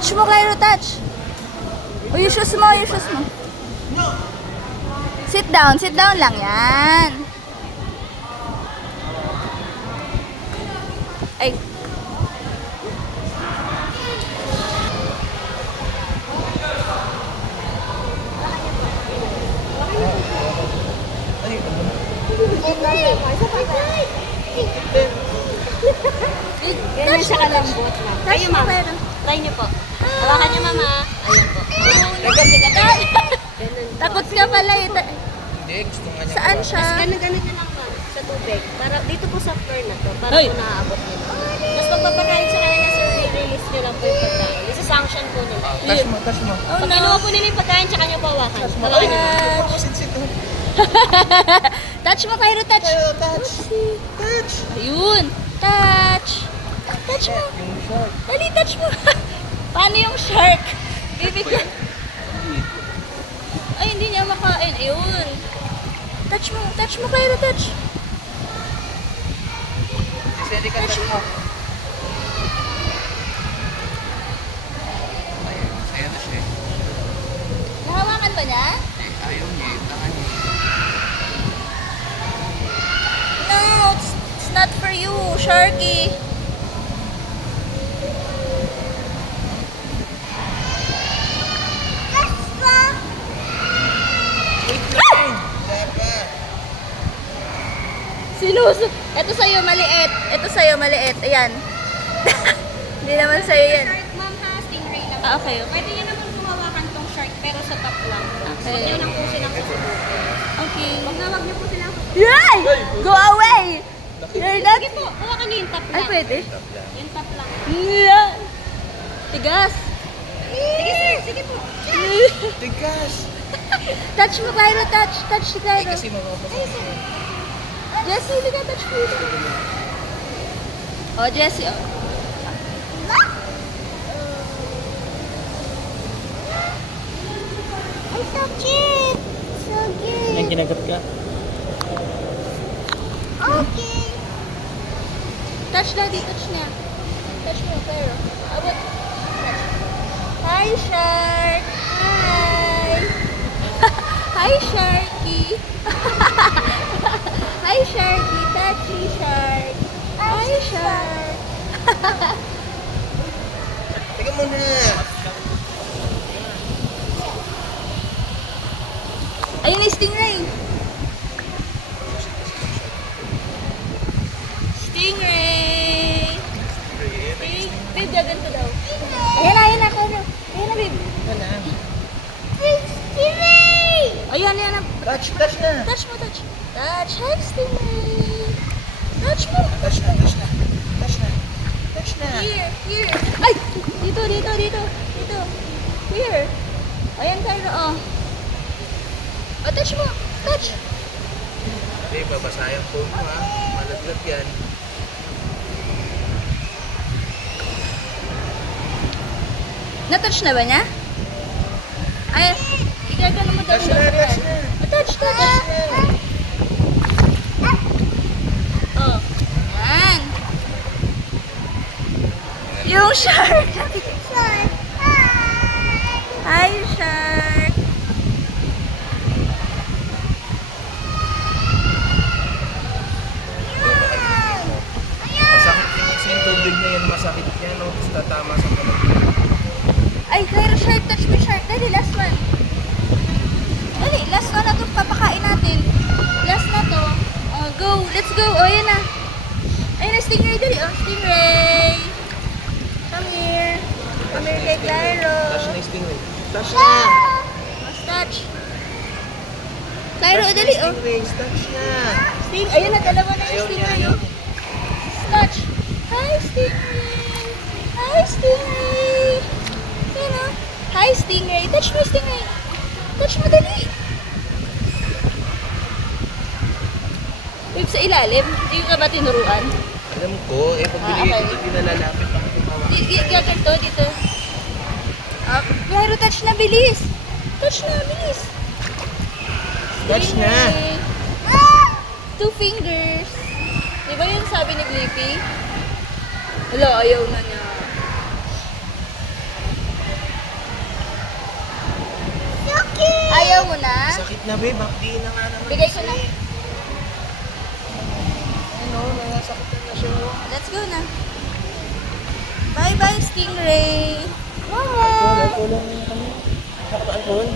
Touch mo, Cairo, touch. O, yung shoes mo, yung shoes mo. Sit down lang yan. Ay. Ganyan siya kalambot, ma'am. Kayo, ma'am. Try niyo po. Hawakan niyo, mama. Ayun po. Takot ka pala eh. Hindi, gusto nga niya. Saan siya? Tapos ganun-ganun niyo lang, ma'am. Sa tubig. Para dito po sa floor na to. Para po naaabot niyo. Tapos pagpapakain sa kanila, sir, release niyo lang po yung pagkain. Isa-sanction po nila. Touch mo, touch mo. Oh, Pag no. kinuha po nila yung pagkain, tsaka niyo po hawakan. Hawakan niyo. Sit. Touch mo, Cairo, touch. Touch. Touch. Ayun. Touch. Touch mo. Yung shark. Dali, touch mo. Paano yung shark? Bibig ko. Ay, hindi niya makain. Ayun. Touch mo, Cairo, touch. Pwede ka touch mo. Ayaw na siya eh. Nahawakan ba niya? Ayaw niya eh. Tangan niya. No, it's not for you, Sharky. Wait lang. Dapat. Sinusot. Ito sa'yo, maliit. Ito sa'yo, maliit. Ayan. Hindi naman sa'yo yan. Shark, ma'am, ha? Stingray lang. Okay. Pwede niyo naman kumawakan tong shark, pero sa top lang. Okay. Huwag niyo nang po silang susubukin. Okay. Huwag niyo po silang susubukin. Yay! Go away! You're not... Sige po, hawakan niyo yung top Ay, lang. pwede. Yung top lang. Yeah. Tigas. Sige, sir. Sige po. Tigas. Touch mo, Cairo. Touch. Touch si Ay, Cairo. kasi mababasa. Jessie, hindi ka touch mo. Oh, Jessie. Oh. Ay, so cute. So cute. Yung kinagat ka. Okay. Touch, Daddy. Touch niya. Touch mo, Cairo. Abot. Touch. Hi, Shark. Hi. Hi, Sharky. Hi, Sharky. Touchy, Shark. Hi, Shark. Teka muna. Ayun yung stingray. Stingray. Babe, gaganto daw. Ayan na, Cairo. Ayan na, babe. Wala. Stingray! Ayan na. Touch na. Touch mo, touch. Touch. Hi, Stingray. Touch mo. Touch na. Here. Ay! Dito. Here. Ayan, Cairo, oh. Oh, touch mo. Touch. Hindi, babasa yung phone mo ha. Malaglag yan. Na-touch na ba niya? Ay, igagano mo daw. Touch na. Touch. Oh. Yan. Yung shark. Hi, shark. Masakit yung tubig na yan. Masakit yan. No? Tapos tatama sa kalag. Ay, Cairo, shark. Touch me, shark. Dali, last one. Dali, last one na to. Papakain natin. Last na to. Oh, go. Let's go. Oh, yan na. Ayun na, stingray. Dali, oh. Stingray. Come here. Come here kay Cairo. Touch na yung stingray. Touch na. Mas touch. Cairo, dali, oh. Touch na. Sting, ayun na, dalawa na yung Ayaw niya. stingray, oh. Touch. Hi, stingray. Hi, stingray. Yan, oh. Hi, stingray. Touch mo, stingray. Touch mo, dali. Babe, sa ilalim, hindi ka ba tinuruan? Alam ko, pag binigay okay. ko ito, nalalapit ako tumawa. Gaganto, dito. Cairo, touch na, bilis. Touch na, bilis. Touch na. Stingray. 2 fingers. Di ba yung sabi ni Blippi? Wala, ayaw na niya. na, babe. Hapdi na nga naman. Bigay ko na. Ano, nangasakitan na siya. Let's go na. Bye-bye, Stingray. Mama! Alcohol lang kami. Alcohol.